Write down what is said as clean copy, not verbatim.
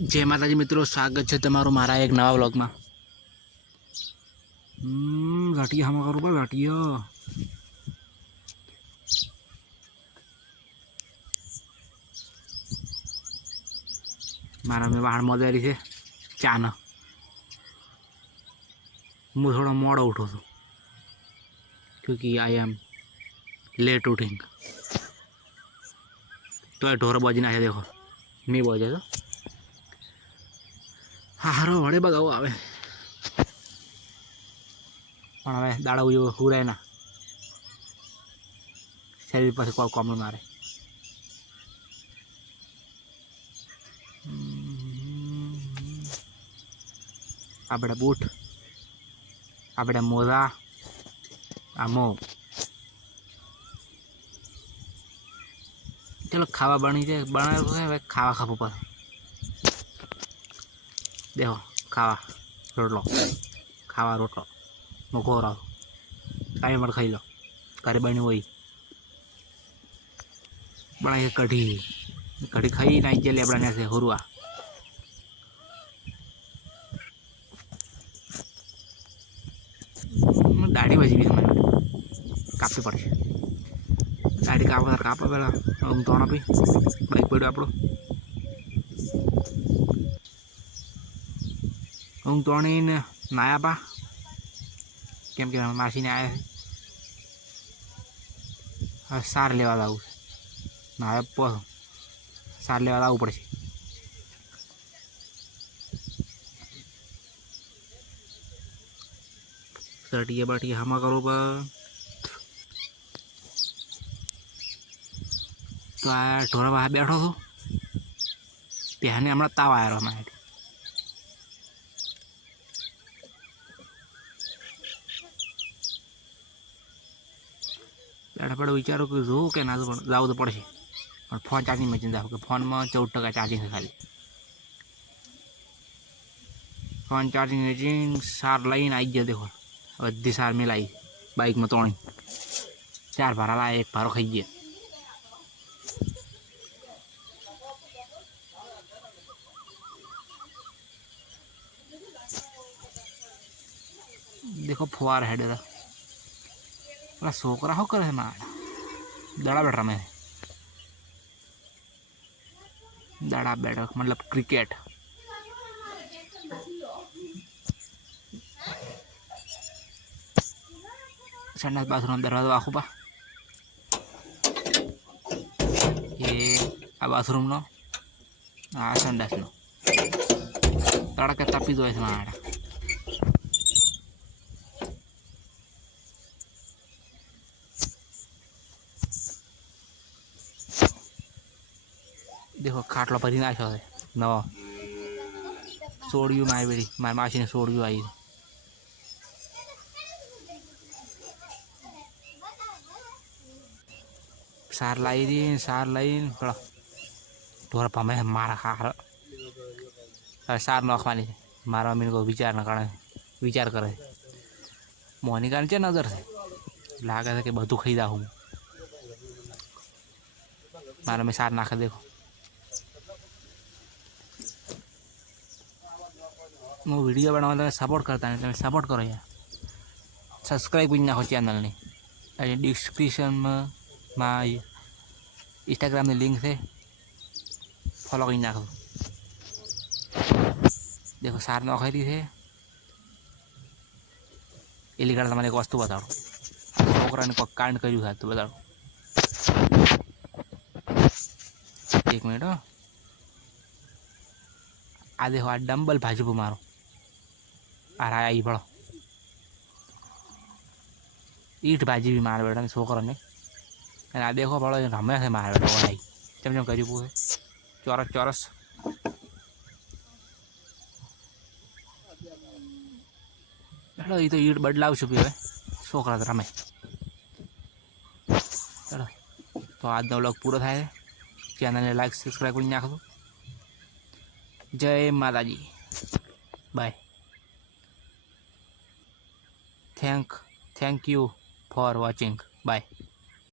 जय माताजी मित्रों, स्वागत है तमारू मारा एक नवा व्लॉग में। घाटिया हम करूँ भाई घाटिया मारा में वाहन मजारी से चाना मुझे थोड़ा मोड़ा उठो तो क्योंकि आई एम लेट उठिंग तो ढोर बजी ना देखो नहीं बजे तो हारो वड़े बगाओ आवे पण हवे दाड़ा हुराय ना शरीर पर कोई कम मारे। आपड़ा बूट आपड़ा मोजा आमो चलो खावा बनी जाए बना खावा खापू पर देखो खावा रोटलो खावा रोटलो मुखो रहो टाइम पर खाई लो घरे बनी वही बनाई कढ़ी कढ़ी खाई ना जेल अपना से हुआ दाढ़ी बजी भी कापी पड़े दाढ़ी कापा पेला तो भी बाइक पड़ो आप ऊँग तोड़ी ने नाया पा केम के मासी ने आया सार लेवा जाऊँ नाया सार लेवा जाऊँ पड़े सटिया बाटिया हमा करो तो आ ढोरा बाहर बैठो छो त्याने हमने ताव आया हमारे बैठा पड़े विचारो कि जो के ना जाऊ तो पड़े पर फोन चार्जिंग में जाओ कि फोन में 14% चार्जिंग है खाली फोन चार्जिंग सार लाइन आई गया देखो अद्धी सार में लाई बाइक में तोड़ी 4 भारा लाए 1 भारो खाई गया देखो फुआर है डरा बड़ा सोकरा हो कर है मारा दड़ा बैठ रहा मैं दड़ा बैठ मतलब क्रिकेट संडास बाथरूम दरवाजा आखो पा ये आ बाथरूम नो आ संडास नो तड़ा के तपी दो ऐसे मारा देखो खाटलो भरी नाख्यो है नवा सोड़ियो मारी बेड़ी मारी मासी ने सोड़ियो आई सार लाई बड़ा ढोर पमे मारा खार सार नखवानी मारा मम्मी को विचार न करे विचार करे मोनी का नीचे नजर से लागे है कि बधु खाई जाऊँ मारा में सार नाखे देखो मैं वीडियो बनावा सपोर्ट करता नहीं सपोर्ट करो यार सब्सक्राइब भी नाखो चैनल ने डिस्क्रिप्शन में इंस्टाग्राम लिंक से फॉलो कर नाखो देखो सार नखाई दी है एली काल तमारे एक वस्तु बताओ छोकरा ने कोई कांड कर्यु है तो बताओ 1 मिनट आ देखो आ डंबल भाजपू मारो आ रहा आई बड़ो ईट भाजी भी मार बेटा छोकरा ने आ देखो बड़ो रमे से मार बेटा आई चम कर चौरस चौरस चलो ये तो ईट बदलाव छुपी है छोकरा रमे चलो तो आज व्लॉग पूरा थाय चैनल ने लाइक सब्सक्राइब कर नाखो जय माताजी bye thank you for watching bye.